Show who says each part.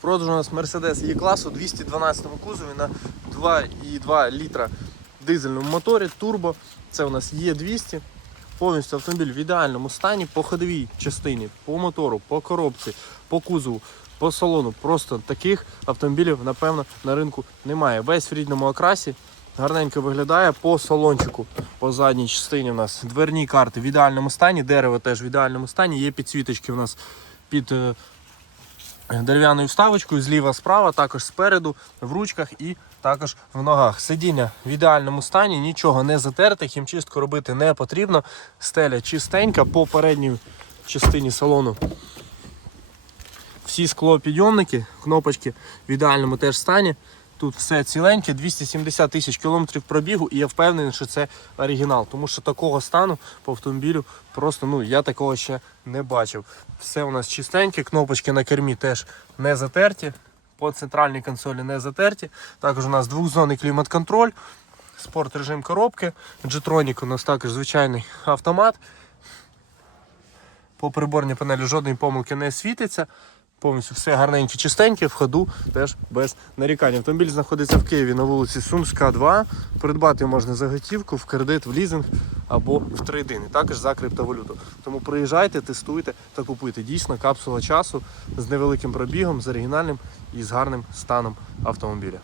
Speaker 1: продажу у нас Mercedes E-класу 212 кузові на 2,2 літра дизельному моторі, турбо. Це у нас Е200. Повністю автомобіль в ідеальному стані по ходовій частині, по мотору, по коробці, по кузову, по салону. Просто таких автомобілів, напевно, на ринку немає. Весь в рідному окрасі. Гарненько виглядає по салончику. По задній частині у нас дверні карти в ідеальному стані, дерево теж в ідеальному стані. Є підсвіточки у нас під е, дерев'яною вставочкою, зліва, справа, також спереду, в ручках і також в ногах. Сидіння в ідеальному стані, нічого не затерте, хімчистку робити не потрібно. Стеля чистенька по передній частині салону. Всі склопідйомники, кнопочки в ідеальному теж стані. Тут все ціленьке, 270 тисяч кілометрів пробігу, і я впевнений, що це оригінал, тому що такого стану по автомобілю просто ну я такого ще не бачив. Все у нас чистеньке, кнопочки на кермі теж не затерті, по центральній консолі не затерті. Також у нас двохзонний клімат-контроль, спорт режим коробки, G-Tronic у нас також звичайний автомат. По приборній панелі жодної помилки не світиться. Повністю все гарненьке, чистеньке, в ходу теж без нарікань. Автомобіль знаходиться в Києві на вулиці Сумська, 2. Придбати можна за готівку, в кредит, в лізинг або в трейдин. І також за криптовалюту. Тому приїжджайте, тестуйте та купуйте. Дійсно, капсула часу з невеликим пробігом, з оригінальним і з гарним станом автомобіля.